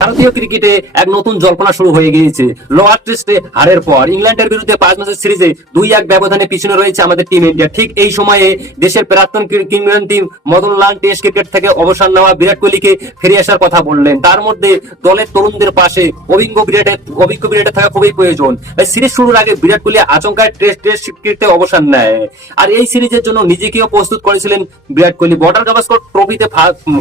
ভারতীয় ক্রিকেটে এক নতুন জল্পনা শুরু হয়ে গিয়েছে। লোয়ার টেস্টে হারের পর ইংল্যান্ডের বিরুদ্ধে 5 ম্যাচের সিরিজে 2-1 ব্যবধানে পিছনে রয়েছে আমাদের টিম ইন্ডিয়া। ঠিক এই সময়ে দেশের প্রাক্তন কিংবদন্তি মদনলাল টেস্ট ক্রিকেট থেকে অবসর নেওয়া বিরাট কোহলিকে ফিরে আসার কথা বললেন। তার মধ্যে দলের তরুণদের পাশে অভিজ্ঞ বিরাটের থাকা খুবই প্রয়োজন। সিরিজ শুরুর আগে বিরাট কোহলি আচমকায় টেস্ট ক্রিকেটে অবসর নেয়। আর এই সিরিজের জন্য নিজেকেও প্রস্তুত করেছিলেন বিরাট কোহলি। বর্ডার গাভাস্কর ট্রফিতে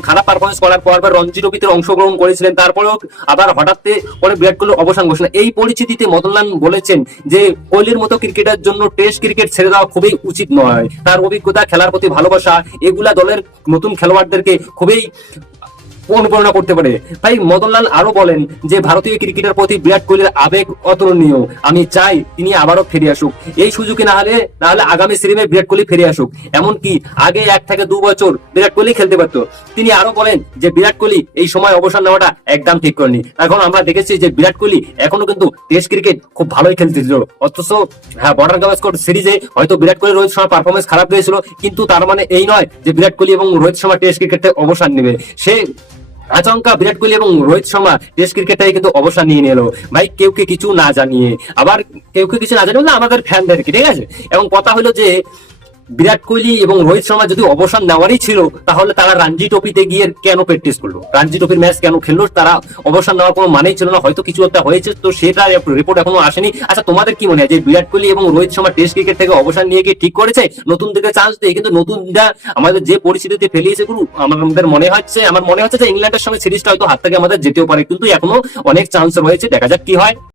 খারাপ পারফরমেন্স করার পর রঞ্জি ট্রফিতে অংশগ্রহণ করেছিলেন, তারপরেও আবার হঠাৎ করে বিরাট কোহলির অবসান ঘোষণা। এই পরিস্থিতিতে মদনলাল বলেছেন যে কোহলির মতো ক্রিকেটার জন্য টেস্ট ক্রিকেট ছেড়ে দেওয়া খুবই উচিত নয়। তার অভিজ্ঞতা, খেলার প্রতি ভালোবাসা এগুলা দলের নতুন খেলোয়াড়দেরকে খুবই অনুপ্রেরণা করতে পারে। তাই মদনলাল আরো বলেন যে ভারতীয় ক্রিকেটের প্রতি বিরাট কোহলির আবেগ অতুলনীয়। আমি চাই তিনি আবারও ফিরে আসুক। এই সুযোগে না হলে আগামী সিরিজে বিরাট কোহলি ফিরে আসুক। এমনকি আগে 1 থেকে 2 বছর বিরাট কোহলি খেলতে পারত। তিনি আরো বলেন যে বিরাট কোহলি এই সময় অবসর নেওয়াটা একদম ঠিক করেনি। এখন আমরা দেখেছি যে বিরাট কোহলি এখনো কিন্তু টেস্ট ক্রিকেট খুব ভালোই খেলতেছিল। অথচ হ্যাঁ, বর্ডার গাভাস্কর সিরিজে হয়তো বিরাট কোহলি রোহিত শর্মার পারফরমেন্স খারাপ হয়েছিল, কিন্তু তার মানে এই নয় যে বিরাট কোহলি এবং রোহিত শর্মা টেস্ট ক্রিকেট থেকে অবসর নেবে। সে আচমকা বিরাট কোহলি এবং রোহিত শর্মা টেস্ট ক্রিকেটে কিন্তু অবসর নিয়ে নিল ভাই, কেউ কিছু না জানিয়ে। আবার কেউ কিছু না জানিয়ে আমাদের ফ্যানদেরকে, ঠিক আছে। এবং কথা হলো যে বিরাট কোহলি এবং রোহিত শর্মা যদি অবসর নেওয়ারই ছিল, তাহলে তারা রঞ্জি ট্রফিতে গিয়ে কেন প্র্যাকটিস করলো, রঞ্জি ট্রফির ম্যাচ কেন খেললো? তারা অবসর নেওয়ার কোনো মানেই ছিল না। হয়তো কিছু একটা হয়েছে, তো সেটা রিপোর্ট এখনো আসেনি। আচ্ছা, তোমাদের কি মনে হয় যে বিরাট কোহলি এবং রোহিত শর্মা টেস্ট ক্রিকেট থেকে অবসর নিয়ে গিয়ে ঠিক করেছে, নতুন দিকে চান্স দেয়? কিন্তু নতুনটা আমাদের যে পরিস্থিতিতে ফেলিয়েছে গুরু, আমার মনে হচ্ছে যে ইংল্যান্ডের সঙ্গে সিরিজটা হয়তো হাত থেকে আমাদের যেতেও পারে, কিন্তু এখনো অনেক চান্স রয়েছে। দেখা যাক কি হয়।